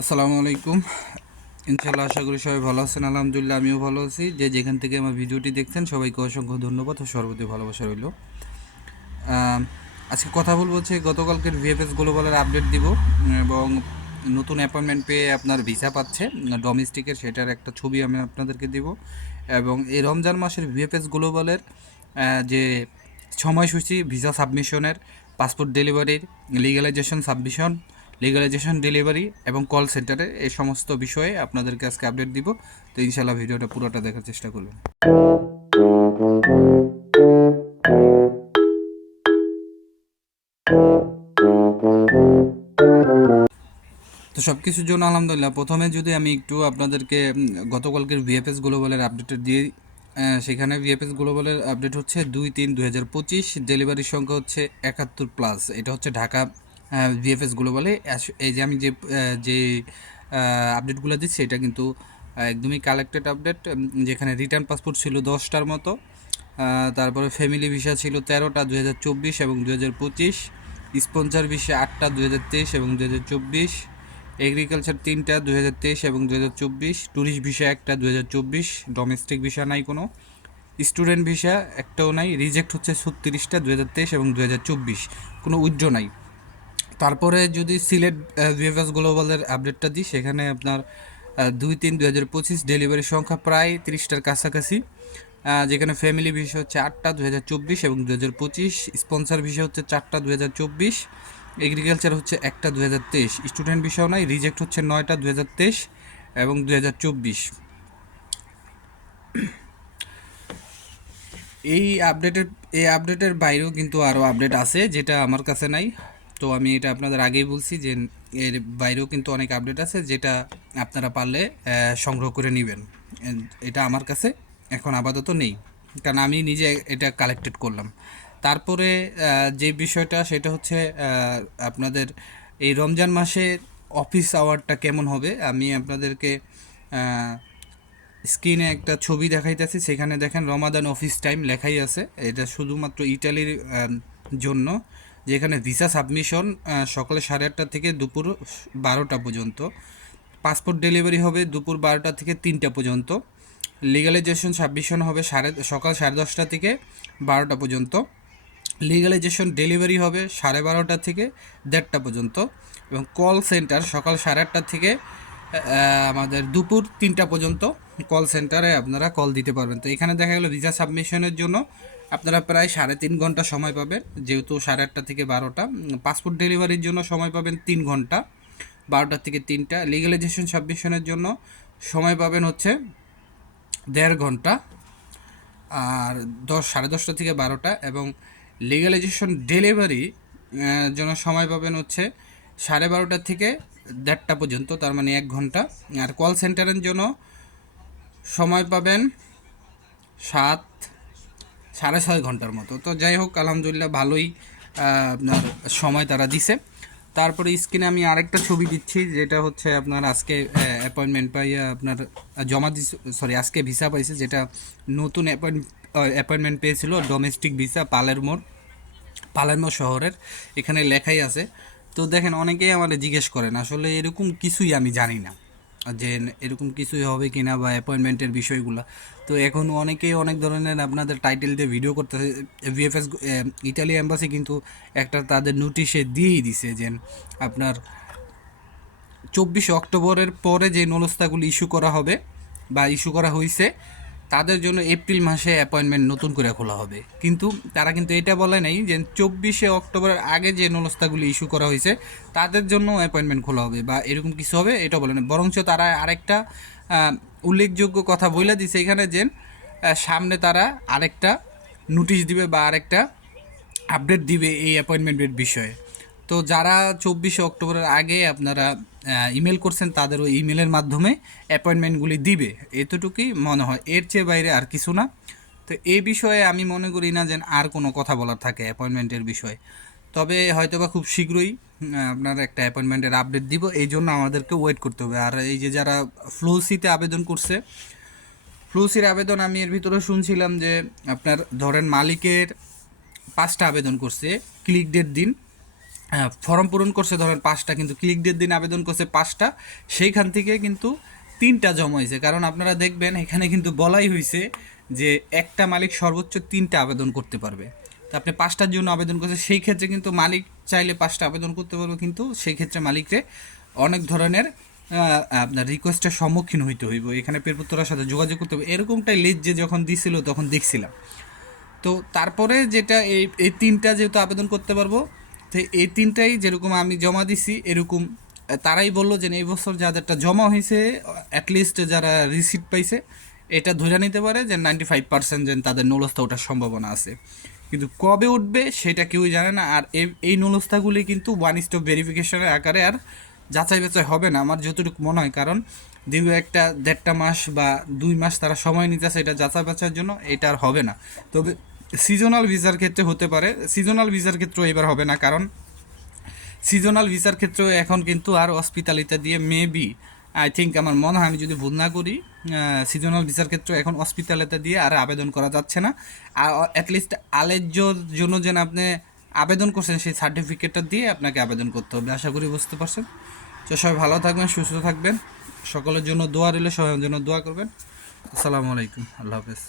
আসসালামু আলাইকুম। ইনশাল্লাহ আশা করি সবাই ভালো আছেন। আলহামদুলিল্লাহ আমিও ভালো আছি। যে যেখান থেকে আমার ভিডিওটি দেখছেন সবাইকে অসংখ্য ধন্যবাদ ও সর্বতি ভালোবাসা রইল। আজকে কথা বলবো হচ্ছে গতকালকের ভিএফএস গ্লোবালের আপডেট দিব এবং নতুন অ্যাপয়েন্টমেন্ট পেয়ে আপনার ভিসা পাচ্ছে ডোমেস্টিকের, সেটার একটা ছবি আমি আপনাদেরকে দিব। এবং এই রমজান মাসের ভিএফএস গ্লোবালের যে সময়সূচি, ভিসা সাবমিশনের, পাসপোর্ট ডেলিভারির, লিগ্যালাইজেশন ডেলিভারি এবং কল সেন্টারে এই সমস্ত বিষয়ে আপনাদেরকে আজকে আপডেট দিব। তো ইনশাল্লাহ ভিডিওটা পুরোটা দেখার চেষ্টা করবেন। তো সব কিছুর জন্য আলহামদুলিল্লাহ প্রথমে যদি আমি একটু আপনাদেরকে গতকালকের ভিএফএস গ্লোবালের আপডেটটা দিয়ে সেখানে ভিএফএস গ্লোবালের আপডেট হচ্ছে 2/3/2025, ডেলিভারির সংখ্যা হচ্ছে 71+। এটা হচ্ছে ঢাকা ভিএফএস গ্লোবালে। এই যে আমি যে আপডেটগুলো দিচ্ছি এটা কিন্তু একদমই কালেক্টেড আপডেট। যেখানে রিটার্ন পাসপোর্ট ছিল 10টার মতো, তারপরে ফ্যামিলি ভিসা ছিল 13টা 2024 এবং 2025, স্পন্সর ভিসা 8টা 2023 এবং 2024, এগ্রিকালচার 3টা 2023 এবং 2024, ট্যুরিস্ট ভিসা একটা 2024, ডোমেস্টিক ভিসা নাই কোনো, স্টুডেন্ট ভিসা একটাও নাই, রিজেক্ট হচ্ছে 36টা 2023 এবং 2024, কোনো উইথড্র নাই। তারপরে যদি সিলেট ভিএফএস গ্লোবালের আপডেটটা দিই, সেখানে আপনার 2/3/2025, ডেলিভারির সংখ্যা প্রায় 30টার কাছাকাছি। যেখানে ফ্যামিলি ভিসা হচ্ছে 8টা 2024 এবং 2025, স্পন্সর ভিসা হচ্ছে 4টা 2024, এগ্রিকালচার হচ্ছে একটা 2023, স্টুডেন্ট ভিসাও নাই, রিজেক্ট হচ্ছে 9টা 2023 এবং 2024। এই আপডেটের এই আপডেটের বাইরেও কিন্তু আরও আপডেট আছে যেটা আমার কাছে নাই। তো আমি এটা আপনাদের আগেই বলছি যে এর বাইরেও কিন্তু অনেক আপডেট আছে যেটা আপনারা পারলে সংগ্রহ করে নেবেন। এটা আমার কাছে এখন আপাতত নেই, কারণ আমি নিজে এটা কালেক্টেড করলাম। তারপরে যে বিষয়টা সেটা হচ্ছে আপনাদের এই রমজান মাসে অফিস আওয়ারটা কেমন হবে। আমি আপনাদেরকে স্ক্রিনে একটা ছবি দেখাইতেছি, সেখানে দেখেন রমাদান অফিস টাইম লেখাই আছে। এটা শুধুমাত্র ইটালির জন্য, যেখানে ভিসা সাবমিশন সকালে 8:30 থেকে দুপুর 12টা পর্যন্ত, পাসপোর্ট ডেলিভারি হবে দুপুর 12টা থেকে 3টা পর্যন্ত, লিগালাইজেশন সাবমিশন হবে সকাল 10:30 থেকে 12টা পর্যন্ত, লিগালাইজেশন ডেলিভারি হবে 12:30 থেকে 1:30 পর্যন্ত, এবং কল সেন্টার সকাল 8:30 থেকে আমাদের দুপুর 3টা পর্যন্ত কল সেন্টারে আপনারা কল দিতে পারবেন। তো এখানে দেখা গেলো ভিসা সাবমিশনের জন্য আপনারা প্রায় 3.5 ঘন্টা সময় পাবেন, যেহেতু 8:30 থেকে 12টা। পাসপোর্ট ডেলিভারির জন্য সময় পাবেন 3 ঘন্টা, 12টা থেকে 3টা। লিগালাইজেশন সাবমিশনের জন্য সময় পাবেন হচ্ছে 1.5 ঘন্টা, আর 10, 10:30 থেকে 12টা। এবং লিগালাইজেশন ডেলিভারি জন্য সময় পাবেন হচ্ছে 12:30 থেকে 1:30 পর্যন্ত, তার মানে 1 ঘন্টা। আর কল সেন্টারের জন্য সময় পাবেন 7, 6.5 ঘন্টার মতো। তো যাই হোক, আলহামদুলিল্লাহ ভালোই আপনার সময় তারা দিছে। তারপরে স্ক্রিনে আমি আরেকটা ছবি দিচ্ছি, যেটা হচ্ছে আপনার আজকে অ্যাপয়েন্টমেন্ট পাইয়া আপনার জমা দিস সরি আজকে ভিসা পাইছে, যেটা নতুন অ্যাপয়েন্টমেন্ট পেয়েছিল ডোমেস্টিক ভিসা পালেরমো শহরের। এখানে লেখাই আছে। তো দেখেন, অনেকেই আমাদের জিজ্ঞেস করেন, আসলে এরকম কিছুই আমি জানি না যে এরকম কিছুই হবে কিনা বা অ্যাপয়েন্টমেন্টের বিষয়গুলো। তো এখন অনেকেই অনেক ধরনের আপনাদের টাইটেল দিয়ে ভিডিও করতেছে। ভিএফএস ইতালি এম্বাসি কিন্তু একটা তাদের নোটিশে দিয়েই দিছে যে আপনার 24 অক্টোবরের পরে যে নলস্তাগুলি ইস্যু করা হবে বা ইস্যু করা হয়েছে, তাদের জন্য এপ্রিল মাসে অ্যাপয়েন্টমেন্ট নতুন করে খোলা হবে। কিন্তু তারা কিন্তু এটা বলে নাই যে 24 অক্টোবরের আগে যে নলস্তাগুলি ইস্যু করা হয়েছে তাদের জন্য অ্যাপয়েন্টমেন্ট খোলা হবে বা এরকম কিছু হবে, এটা বলে না। বরঞ্চ তারা আরেকটা উল্লেখযোগ্য কথা বলে দিছে এখানে যে সামনে তারা আরেকটা নোটিশ দিবে বা আরেকটা আপডেট দিবে এই অ্যাপয়েন্টমেন্টের বিষয়ে। তো যারা 24 অক্টোবরের আগে আপনারা ইমেল করছেন, তাদের ওই ইমেলের মাধ্যমে অ্যাপয়েন্টমেন্টগুলি দিবে, এতটুকুই মনে হয়, এর চেয়ে বাইরে আর কিছু না। তো এই বিষয়ে আমি মনে করি না যে আর কোনো কথা বলার থাকে অ্যাপয়েন্টমেন্টের বিষয়ে। তবে হয়তোবা খুব শীঘ্রই আপনার একটা অ্যাপয়েন্টমেন্টের আপডেট দিব, এই জন্য আমাদেরকে ওয়েট করতে হবে। আর এই যে যারা ফ্লুসিতে আবেদন করছে, ফ্লুসির আবেদন আমি এর ভিতরে শুনছিলাম যে আপনার ধরেন মালিকের 5টা আবেদন করছে ক্লিক ডেট দিন, ফর্ম পূরণ করছে ধরেন 5টা, কিন্তু ক্লিক ডেট দিন আবেদন করছে 5টা, সেইখান থেকে কিন্তু 3টা জমা হয়েছে। কারণ আপনারা দেখবেন এখানে কিন্তু বলাই হয়েছে যে একটা মালিক সর্বোচ্চ 3টা আবেদন করতে পারবে। তো আপনি 5টার জন্য আবেদন করছে, সেই ক্ষেত্রে কিন্তু মালিক চাইলে 5টা আবেদন করতে পারবে, কিন্তু সেই ক্ষেত্রে মালিককে অনেক ধরনের আপনার রিকোয়েস্টের সম্মুখীন হইতে হইব, এখানে পেরপুত্তরার সাথে যোগাযোগ করতে হবে, এরকমটাই লিস্ট যে যখন দিছিল তখন দেখছিলাম। তো তারপরে যেটা এই এই 3টা যেহেতু আবেদন করতে পারবো, তো এই 3টাই যেরকম আমি জমা দিছি এরকম তারাই বললো যে এই বছর যাদেরটা জমা হয়েছে অ্যাটলিস্ট যারা রিসিট পাইছে এটা ধরে নিতে পারে যে 95% যে তাদের নুলস্থা ওঠার সম্ভাবনা আছে। কিন্তু কবে উঠবে সেটা কেউই জানে না। আর এই নুলস্থাগুলি কিন্তু ওয়ান স্টপ ভেরিফিকেশনের আকারে আর যাচাই বাছাই হবে না আমার যতটুকু মনে হয়, কারণ দীর্ঘ 1.5 মাস বা 2 মাস তারা সময় নিতেছে এটা যাচাই বাছাইয়ের জন্য, এটা আর হবে না। তবে সিজনাল ভিসার ক্ষেত্রে হতে পারে, সিজনাল ভিসার ক্ষেত্রেও এবার হবে না, কারণ সিজনাল ভিসার ক্ষেত্রেও এখন কিন্তু আর হসপিটালিটি দিয়ে মেবি আই থিঙ্ক, আমার মনে হয় আমি যদি ভুল না করি, সিজনাল ভিসার ক্ষেত্রে এখন হসপিটালিটি দিয়ে আর আবেদন করা যাচ্ছে না। আর অ্যাটলিস্ট আলেজ্জোর জন্য যেন আপনি আবেদন করছেন সেই সার্টিফিকেটটা দিয়ে আপনাকে আবেদন করতে হবে। আশা করি বুঝতে পারছেন। তো সবাই ভালো থাকবেন, সুস্থ থাকবেন, সকলের জন্য দোয়া রইলে সবার জন্য দোয়া করবেন। আসসালামু আলাইকুম, আল্লাহ হাফেজ।